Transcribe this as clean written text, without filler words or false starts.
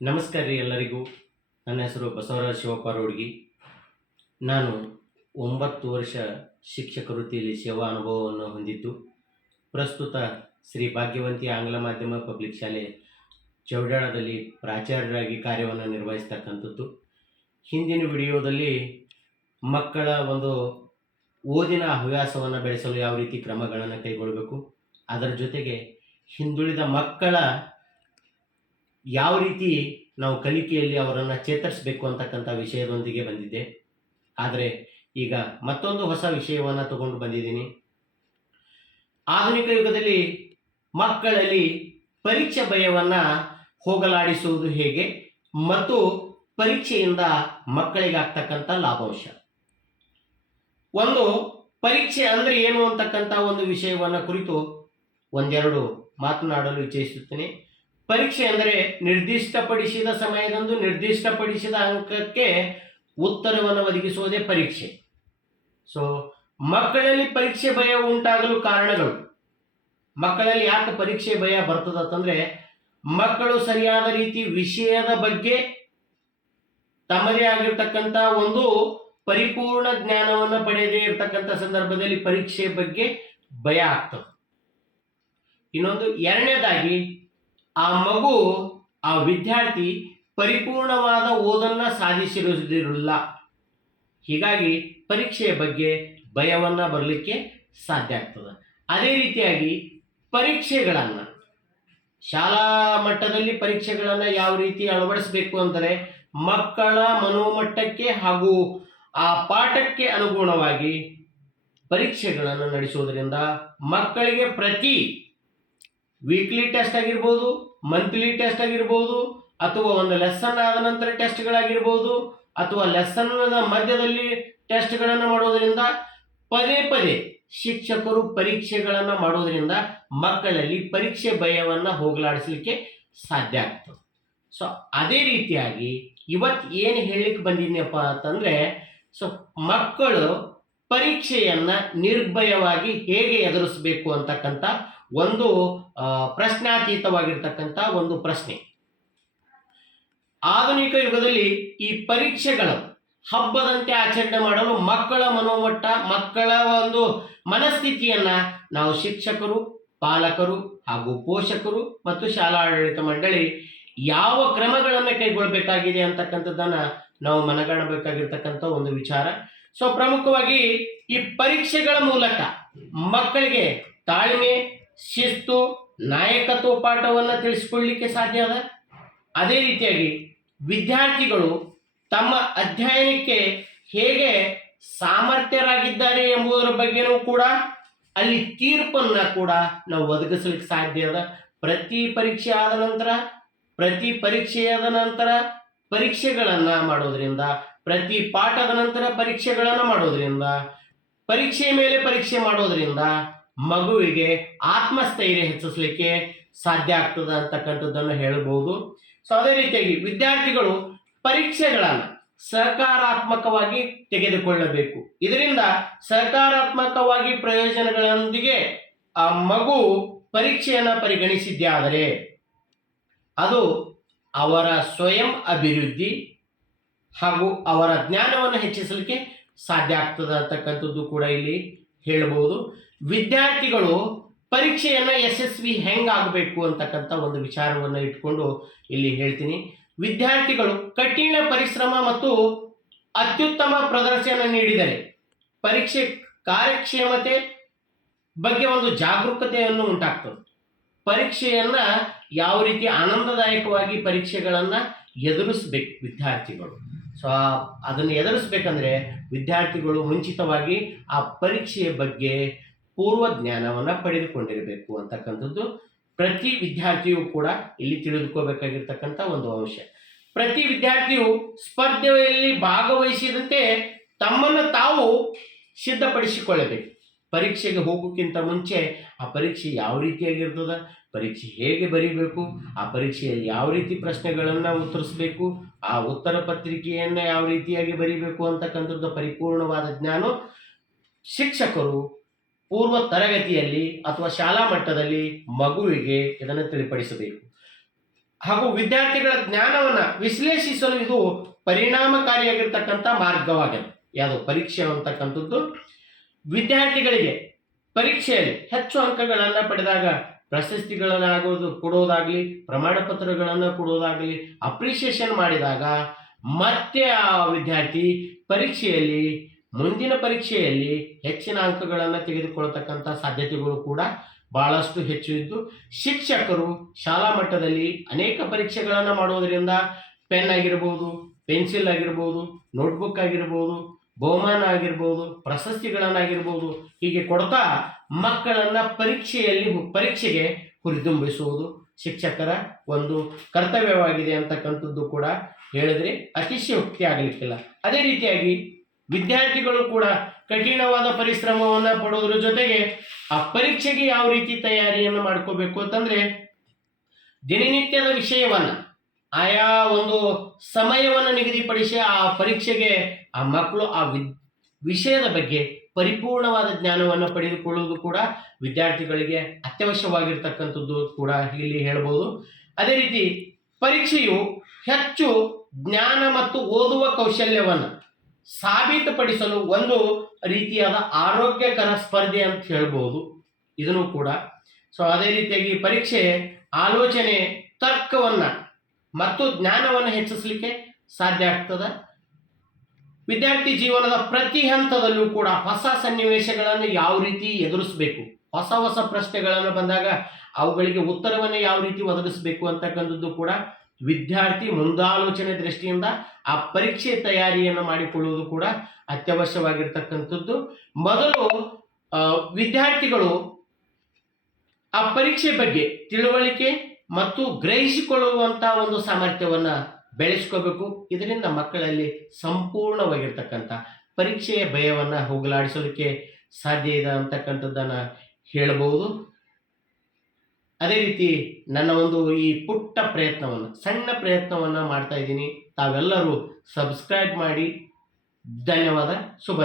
ನಮಸ್ಕಾರ ರೀ ಎಲ್ಲರಿಗೂ. ನನ್ನ ಹೆಸರು ಬಸವರಾಜ್ ಶಿವಪ್ಪ ರೋಡ್ಗಿ. ನಾನು 9 ವರ್ಷ ಶಿಕ್ಷಕ ವೃತ್ತಿಯಲ್ಲಿ ಸೇವಾ ಅನುಭವವನ್ನು ಹೊಂದಿದ್ದು, ಪ್ರಸ್ತುತ ಶ್ರೀ ಭಾಗ್ಯವಂತಿ ಆಂಗ್ಲ ಮಾಧ್ಯಮ ಪಬ್ಲಿಕ್ ಶಾಲೆ ಚೌಡಾಳದಲ್ಲಿ ಪ್ರಾಚಾರ್ಯರಾಗಿ ಕಾರ್ಯವನ್ನು ನಿರ್ವಹಿಸ್ತಕ್ಕಂಥದ್ದು. ಹಿಂದಿನ ವಿಡಿಯೋದಲ್ಲಿ ಮಕ್ಕಳ ಒಂದು ಓದಿನ ಹವ್ಯಾಸವನ್ನು ಬೆಳೆಸಲು ಯಾವ ರೀತಿ ಕ್ರಮಗಳನ್ನು ಕೈಗೊಳ್ಳಬೇಕು, ಅದರ ಜೊತೆಗೆ ಹಿಂದುಳಿದ ಮಕ್ಕಳ ಯಾವ ರೀತಿ ನಾವು ಕಲಿಕೆಯಲ್ಲಿ ಅವರನ್ನು ಚೇತರಿಸಬೇಕು ಅಂತಕ್ಕಂಥ ವಿಷಯದೊಂದಿಗೆ ಬಂದಿದ್ದೆ. ಆದರೆ ಈಗ ಮತ್ತೊಂದು ಹೊಸ ವಿಷಯವನ್ನು ತಗೊಂಡು ಬಂದಿದ್ದೀನಿ. ಆಧುನಿಕ ಯುಗದಲ್ಲಿ ಮಕ್ಕಳಲ್ಲಿ ಪರೀಕ್ಷೆ ಭಯವನ್ನು ಹೋಗಲಾಡಿಸುವುದು ಹೇಗೆ ಮತ್ತು ಪರೀಕ್ಷೆಯಿಂದ ಮಕ್ಕಳಿಗೆ ಆಗ್ತಕ್ಕಂಥ ಲಾಭಾಂಶ. ಒಂದು ಪರೀಕ್ಷೆ ಅಂದರೆ ಏನು ಅಂತಕ್ಕಂಥ ಒಂದು ವಿಷಯವನ್ನು ಕುರಿತು ಒಂದೆರಡು ಮಾತನಾಡಲು ಇಚ್ಛಿಸುತ್ತೇನೆ. ಪರೀಕ್ಷೆ ಅಂದರೆ ನಿರ್ದಿಷ್ಟಪಡಿಸಿದ ಸಮಯದಂದು ನಿರ್ದಿಷ್ಟಪಡಿಸಿದ ಅಂಕಕ್ಕೆ ಉತ್ತರವನ್ನು ಒದಗಿಸುವುದೇ ಪರೀಕ್ಷೆ. ಸೊ ಮಕ್ಕಳಲ್ಲಿ ಪರೀಕ್ಷೆ ಭಯ ಉಂಟಾಗಲು ಕಾರಣಗಳು, ಮಕ್ಕಳಲ್ಲಿ ಯಾಕೆ ಪರೀಕ್ಷೆ ಭಯ ಬರ್ತದಂತಂದರೆ, ಮಕ್ಕಳು ಸರಿಯಾದ ರೀತಿ ವಿಷಯದ ಬಗ್ಗೆ ತಮ್ಮದೇ ಆಗಿರ್ತಕ್ಕಂಥ ಒಂದು ಪರಿಪೂರ್ಣ ಜ್ಞಾನವನ್ನು ಪಡೆಯದೇ ಇರತಕ್ಕಂಥ ಸಂದರ್ಭದಲ್ಲಿ ಪರೀಕ್ಷೆ ಬಗ್ಗೆ ಭಯ ಆಗ್ತದೆ. ಇನ್ನೊಂದು ಎರಡನೇದಾಗಿ, ಆ ಮಗು, ಆ ವಿದ್ಯಾರ್ಥಿ ಪರಿಪೂರ್ಣವಾದ ಓದನ್ನು ಸಾಧಿಸಿರುವುದಿಲ್ಲ. ಹೀಗಾಗಿ ಪರೀಕ್ಷೆಯ ಬಗ್ಗೆ ಭಯವನ್ನು ಬರಲಿಕ್ಕೆ ಸಾಧ್ಯ ಆಗ್ತದೆ. ಅದೇ ರೀತಿಯಾಗಿ ಪರೀಕ್ಷೆಗಳನ್ನು, ಶಾಲಾ ಮಟ್ಟದಲ್ಲಿ ಪರೀಕ್ಷೆಗಳನ್ನು ಯಾವ ರೀತಿ ಅಳವಡಿಸಬೇಕು ಅಂದರೆ, ಮಕ್ಕಳ ಮನೋಮಟ್ಟಕ್ಕೆ ಹಾಗೂ ಆ ಪಾಠಕ್ಕೆ ಅನುಗುಣವಾಗಿ ಪರೀಕ್ಷೆಗಳನ್ನು ನಡೆಸುವುದರಿಂದ ಮಕ್ಕಳಿಗೆ ಪ್ರತಿ ವೀಕ್ಲಿ ಟೆಸ್ಟ್ ಆಗಿರ್ಬೋದು, ಮಂತ್ಲಿ ಟೆಸ್ಟ್ ಆಗಿರ್ಬೋದು, ಅಥವಾ ಒಂದು ಲೆಸನ್ ಆದ ನಂತರ ಟೆಸ್ಟ್ಗಳಾಗಿರ್ಬೋದು, ಅಥವಾ ಲೆಸನ್ನ ಮಧ್ಯದಲ್ಲಿ ಟೆಸ್ಟ್ಗಳನ್ನು ಮಾಡೋದರಿಂದ, ಪದೇ ಪದೇ ಶಿಕ್ಷಕರು ಪರೀಕ್ಷೆಗಳನ್ನು ಮಾಡೋದರಿಂದ ಮಕ್ಕಳಲ್ಲಿ ಪರೀಕ್ಷೆ ಭಯವನ್ನು ಹೋಗಲಾಡಿಸಲಿಕ್ಕೆ ಸಾಧ್ಯ ಆಗ್ತದೆ. ಸೊ ಅದೇ ರೀತಿಯಾಗಿ ಇವತ್ತು ಏನು ಹೇಳಲಿಕ್ಕೆ ಬಂದಿದ್ದೀನಪ್ಪ ಅಂತಂದರೆ, ಸೊ ಮಕ್ಕಳು ಪರೀಕ್ಷೆಯನ್ನು ನಿರ್ಭಯವಾಗಿ ಹೇಗೆ ಎದುರಿಸಬೇಕು ಅಂತಕ್ಕಂಥ ಒಂದು ಪ್ರಶ್ನಾತೀತವಾಗಿರ್ತಕ್ಕಂಥ ಒಂದು ಪ್ರಶ್ನೆ. ಆಧುನಿಕ ಯುಗದಲ್ಲಿ ಈ ಪರೀಕ್ಷೆಗಳು ಹಬ್ಬದಂತೆ ಆಚರಣೆ ಮಾಡಲು ಮಕ್ಕಳ ಮನೋಮಟ್ಟ, ಮಕ್ಕಳ ಒಂದು ಮನಸ್ಥಿತಿಯನ್ನು ನಾವು ಶಿಕ್ಷಕರು, ಪಾಲಕರು ಹಾಗೂ ಪೋಷಕರು ಮತ್ತು ಶಾಲಾ ಆಡಳಿತ ಮಂಡಳಿ ಯಾವ ಕ್ರಮಗಳನ್ನು ಕೈಗೊಳ್ಳಬೇಕಾಗಿದೆ ಅಂತಕ್ಕಂಥದ್ದನ್ನು ನಾವು ಮನಗಾಣಬೇಕಾಗಿರ್ತಕ್ಕಂಥ ಒಂದು ವಿಚಾರ. ಸೊ ಪ್ರಮುಖವಾಗಿ ಈ ಪರೀಕ್ಷೆಗಳ ಮೂಲಕ ಮಕ್ಕಳಿಗೆ ತಾಳ್ಮೆ, ಶಿಸ್ತು, ನಾಯಕತ್ವ ಪಾಠವನ್ನು ತಿಳಿಸಿಕೊಳ್ಳಲಿಕ್ಕೆ ಸಾಧ್ಯ ಅದ. ಅದೇ ರೀತಿಯಾಗಿ ವಿದ್ಯಾರ್ಥಿಗಳು ತಮ್ಮ ಅಧ್ಯಯನಕ್ಕೆ ಹೇಗೆ ಸಾಮರ್ಥ್ಯರಾಗಿದ್ದಾರೆ ಎಂಬುದರ ಬಗ್ಗೆನೂ ಕೂಡ ಅಲ್ಲಿ ತೀರ್ಪನ್ನು ಕೂಡ ನಾವು ಒದಗಿಸಲಿಕ್ಕೆ ಸಾಧ್ಯ ಅದ. ಪ್ರತಿ ಪರೀಕ್ಷೆ ಆದ ನಂತರ, ಪ್ರತಿ ಪರೀಕ್ಷೆಯಾದ ನಂತರ ಪರೀಕ್ಷೆಗಳನ್ನು ಮಾಡೋದರಿಂದ, ಪ್ರತಿ ಪಾಠದ ನಂತರ ಪರೀಕ್ಷೆಗಳನ್ನು ಮಾಡೋದರಿಂದ, ಪರೀಕ್ಷೆ ಮೇಲೆ ಪರೀಕ್ಷೆ ಮಾಡೋದರಿಂದ ಮಗುವಿಗೆ ಆತ್ಮಸ್ಥೈರ್ಯ ಹೆಚ್ಚಿಸಲಿಕ್ಕೆ ಸಾಧ್ಯ ಆಗ್ತದೆ ಅಂತಕ್ಕಂಥದ್ದನ್ನು ಹೇಳಬಹುದು. ಸೊ ಅದೇ ರೀತಿಯಾಗಿ ವಿದ್ಯಾರ್ಥಿಗಳು ಪರೀಕ್ಷೆಗಳನ್ನು ಸಕಾರಾತ್ಮಕವಾಗಿ ತೆಗೆದುಕೊಳ್ಳಬೇಕು. ಇದರಿಂದ ಸಕಾರಾತ್ಮಕವಾಗಿ ಪ್ರಯೋಜನಗಳೊಂದಿಗೆ ಆ ಮಗು ಪರೀಕ್ಷೆಯನ್ನು ಪರಿಗಣಿಸಿದ್ದಾದರೆ ಅದು ಅವರ ಸ್ವಯಂ ಅಭಿವೃದ್ಧಿ ಹಾಗೂ ಅವರ ಜ್ಞಾನವನ್ನು ಹೆಚ್ಚಿಸಲಿಕ್ಕೆ ಸಾಧ್ಯ ಆಗ್ತದೆ ಅಂತಕ್ಕಂಥದ್ದು ಕೂಡ ಇಲ್ಲಿ ಹೇಳಬಹುದು. ವಿದ್ಯಾರ್ಥಿಗಳು ಪರೀಕ್ಷೆಯನ್ನು ಯಶಸ್ವಿ ಹೆಂಗಾಗಬೇಕು ಅಂತಕ್ಕಂಥ ಒಂದು ವಿಚಾರವನ್ನು ಇಟ್ಕೊಂಡು ಇಲ್ಲಿ ಹೇಳ್ತೀನಿ. ವಿದ್ಯಾರ್ಥಿಗಳು ಕಠಿಣ ಪರಿಶ್ರಮ ಮತ್ತು ಅತ್ಯುತ್ತಮ ಪ್ರದರ್ಶನ ನೀಡಿದರೆ ಪರೀಕ್ಷೆ ಕಾರ್ಯಕ್ಷಮತೆ ಬಗ್ಗೆ ಒಂದು ಜಾಗರೂಕತೆಯನ್ನು ಉಂಟಾಗ್ತದೆ. ಪರೀಕ್ಷೆಯನ್ನು ಯಾವ ರೀತಿ ಆನಂದದಾಯಕವಾಗಿ ಪರೀಕ್ಷೆಗಳನ್ನು ಎದುರಿಸಬೇಕು ವಿದ್ಯಾರ್ಥಿಗಳು. ಸೊ ಅದನ್ನು ಎದುರಿಸ್ಬೇಕಂದ್ರೆ ವಿದ್ಯಾರ್ಥಿಗಳು ಮುಂಚಿತವಾಗಿ ಆ ಪರೀಕ್ಷೆಯ ಬಗ್ಗೆ ಪೂರ್ವ ಜ್ಞಾನವನ್ನು ಪಡೆದುಕೊಂಡಿರಬೇಕು ಅಂತಕ್ಕಂಥದ್ದು ಪ್ರತಿ ವಿದ್ಯಾರ್ಥಿಯು ಕೂಡ ಇಲ್ಲಿ ತಿಳಿದುಕೋಬೇಕಾಗಿರ್ತಕ್ಕಂಥ ಒಂದು ಅಂಶ. ಪ್ರತಿ ವಿದ್ಯಾರ್ಥಿಯು ಸ್ಪರ್ಧೆಯಲ್ಲಿ ಭಾಗವಹಿಸಿದಂತೆ ತಮ್ಮನ್ನು ತಾವು ಸಿದ್ಧಪಡಿಸಿಕೊಳ್ಳಬೇಕು. ಪರೀಕ್ಷೆಗೆ ಹೋಗೋಕ್ಕಿಂತ ಮುಂಚೆ ಆ ಪರೀಕ್ಷೆ ಯಾವ ರೀತಿಯಾಗಿರ್ತದೆ, ಪರೀಕ್ಷೆ ಹೇಗೆ ಬರೀಬೇಕು, ಆ ಪರೀಕ್ಷೆಯಲ್ಲಿ ಯಾವ ರೀತಿ ಪ್ರಶ್ನೆಗಳನ್ನು ಉತ್ತರಿಸಬೇಕು, ಆ ಉತ್ತರ ಪತ್ರಿಕೆಯನ್ನು ಯಾವ ರೀತಿಯಾಗಿ ಬರೀಬೇಕು ಅಂತಕ್ಕಂಥದ್ದು ಪರಿಪೂರ್ಣವಾದ ಜ್ಞಾನ ಶಿಕ್ಷಕರು ಪೂರ್ವ ತರಗತಿಯಲ್ಲಿ ಅಥವಾ ಶಾಲಾ ಮಟ್ಟದಲ್ಲಿ ಮಗುವಿಗೆ ಇದನ್ನು ತಿಳಿಪಡಿಸಬೇಕು. ಹಾಗೂ ವಿದ್ಯಾರ್ಥಿಗಳ ಜ್ಞಾನವನ್ನು ವಿಶ್ಲೇಷಿಸಲು ಇದು ಪರಿಣಾಮಕಾರಿಯಾಗಿರ್ತಕ್ಕಂಥ ಮಾರ್ಗವಾಗಿದೆ. ಯಾವುದು ಪರೀಕ್ಷೆ ಅಂತಕ್ಕಂಥದ್ದು ವಿದ್ಯಾರ್ಥಿಗಳಿಗೆ ಪರೀಕ್ಷೆಯಲ್ಲಿ ಹೆಚ್ಚು ಅಂಕಗಳನ್ನು ಪಡೆದಾಗ ಪ್ರಶಸ್ತಿಗಳನ್ನು ಕೊಡೋದಾಗಲಿ, ಪ್ರಮಾಣ ಪತ್ರಗಳನ್ನು ಕೊಡೋದಾಗಲಿ, ಅಪ್ರಿಷಿಯೇಷನ್ ಮಾಡಿದಾಗ ಮತ್ತೆ ಆ ವಿದ್ಯಾರ್ಥಿ ಪರೀಕ್ಷೆಯಲ್ಲಿ ಮುಂದಿನ ಪರೀಕ್ಷೆಯಲ್ಲಿ ಹೆಚ್ಚಿನ ಅಂಕಗಳನ್ನು ತೆಗೆದುಕೊಳ್ಳತಕ್ಕಂಥ ಸಾಧ್ಯತೆಗಳು ಕೂಡ ಬಹಳಷ್ಟು ಹೆಚ್ಚು ಇದ್ದು, ಶಿಕ್ಷಕರು ಶಾಲಾ ಮಟ್ಟದಲ್ಲಿ ಅನೇಕ ಪರೀಕ್ಷೆಗಳನ್ನು ಮಾಡೋದರಿಂದ ಪೆನ್ ಆಗಿರ್ಬೋದು, ಪೆನ್ಸಿಲ್ ಆಗಿರ್ಬೋದು, ನೋಟ್ಬುಕ್ ಆಗಿರ್ಬೋದು, ಬಹುಮಾನ ಆಗಿರ್ಬೋದು, ಪ್ರಶಸ್ತಿಗಳನ್ನಾಗಿರ್ಬೋದು ಹೀಗೆ ಕೊಡ್ತಾ ಮಕ್ಕಳನ್ನು ಪರೀಕ್ಷೆಗೆ ಹುರಿದುಂಬಿಸುವುದು ಶಿಕ್ಷಕರ ಒಂದು ಕರ್ತವ್ಯವಾಗಿದೆ ಅಂತಕ್ಕಂಥದ್ದು ಕೂಡ ಹೇಳಿದ್ರೆ ಅತಿಶಯೋಕ್ತಿ ಆಗಲಿಕ್ಕಿಲ್ಲ. ಅದೇ ರೀತಿಯಾಗಿ ವಿದ್ಯಾರ್ಥಿಗಳು ಕೂಡ ಕಠಿಣವಾದ ಪರಿಶ್ರಮವನ್ನು ಪಡೋದ್ರ ಜೊತೆಗೆ ಆ ಪರೀಕ್ಷೆಗೆ ಯಾವ ರೀತಿ ತಯಾರಿಯನ್ನು ಮಾಡ್ಕೋಬೇಕು ಅಂತಂದರೆ, ದಿನನಿತ್ಯದ ವಿಷಯವನ್ನು ಆಯಾ ಒಂದು ಸಮಯವನ್ನು ನಿಗದಿಪಡಿಸಿ ಆ ಪರೀಕ್ಷೆಗೆ ಆ ಮಕ್ಕಳು ಆ ವಿಷಯದ ಬಗ್ಗೆ ಪರಿಪೂರ್ಣವಾದ ಜ್ಞಾನವನ್ನು ಪಡೆದುಕೊಳ್ಳುವುದು ಕೂಡ ವಿದ್ಯಾರ್ಥಿಗಳಿಗೆ ಅತ್ಯವಶ್ಯವಾಗಿರ್ತಕ್ಕಂಥದ್ದು ಕೂಡ ಇಲ್ಲಿ ಹೇಳ್ಬೋದು. ಅದೇ ರೀತಿ ಪರೀಕ್ಷೆಯು ಹೆಚ್ಚು ಜ್ಞಾನ ಮತ್ತು ಓದುವ ಕೌಶಲ್ಯವನ್ನು ಸಾಬೀತುಪಡಿಸಲು ಒಂದು ರೀತಿಯಾದ ಆರೋಗ್ಯಕರ ಸ್ಪರ್ಧೆ ಅಂತ ಹೇಳ್ಬೋದು ಇದನ್ನು ಕೂಡ. ಸೊ ಅದೇ ರೀತಿಯಾಗಿ ಪರೀಕ್ಷೆ ಆಲೋಚನೆ, ತರ್ಕವನ್ನು ಮತ್ತು ಜ್ಞಾನವನ್ನು ಹೆಚ್ಚಿಸಲಿಕ್ಕೆ ಸಾಧ್ಯ ಆಗ್ತದೆ. ವಿದ್ಯಾರ್ಥಿ ಜೀವನದ ಪ್ರತಿ ಹಂತದಲ್ಲೂ ಕೂಡ ಹೊಸ ಸನ್ನಿವೇಶಗಳನ್ನು ಯಾವ ರೀತಿ ಎದುರಿಸಬೇಕು, ಹೊಸ ಹೊಸ ಪ್ರಶ್ನೆಗಳನ್ನು ಬಂದಾಗ ಅವುಗಳಿಗೆ ಉತ್ತರವನ್ನು ಯಾವ ರೀತಿ ಒದಗಿಸಬೇಕು ಅಂತಕ್ಕಂಥದ್ದು ಕೂಡ ವಿದ್ಯಾರ್ಥಿ ಮುಂದಾಲೋಚನೆ ದೃಷ್ಟಿಯಿಂದ ಆ ಪರೀಕ್ಷೆ ತಯಾರಿಯನ್ನು ಮಾಡಿಕೊಳ್ಳುವುದು ಕೂಡ ಅತ್ಯವಶ್ಯವಾಗಿರ್ತಕ್ಕಂಥದ್ದು. ಮೊದಲು ವಿದ್ಯಾರ್ಥಿಗಳು ಆ ಪರೀಕ್ಷೆ ಬಗ್ಗೆ ತಿಳುವಳಿಕೆ ಮತ್ತು ಗ್ರಹಿಸಿಕೊಳ್ಳುವಂಥ ಒಂದು ಸಾಮರ್ಥ್ಯವನ್ನು ಬೆಳೆಸ್ಕೋಬೇಕು. ಇದರಿಂದ ಮಕ್ಕಳಲ್ಲಿ ಸಂಪೂರ್ಣವಾಗಿರ್ತಕ್ಕಂಥ ಪರೀಕ್ಷೆಯ ಭಯವನ್ನು ಹೋಗಲಾಡಿಸಲಿಕ್ಕೆ ಸಾಧ್ಯ ಇದೆ ಅಂತಕ್ಕಂಥದ್ದನ್ನು ಹೇಳಬಹುದು. ಅದೇ ರೀತಿ ನನ್ನ ಒಂದು ಈ ಪುಟ್ಟ ಪ್ರಯತ್ನವನ್ನು, ಸಣ್ಣ ಪ್ರಯತ್ನವನ್ನು ಮಾಡ್ತಾ ಇದ್ದೀನಿ. ತಾವೆಲ್ಲರೂ ಸಬ್ಸ್ಕ್ರೈಬ್ ಮಾಡಿ. ಧನ್ಯವಾದ. ಶುಭ.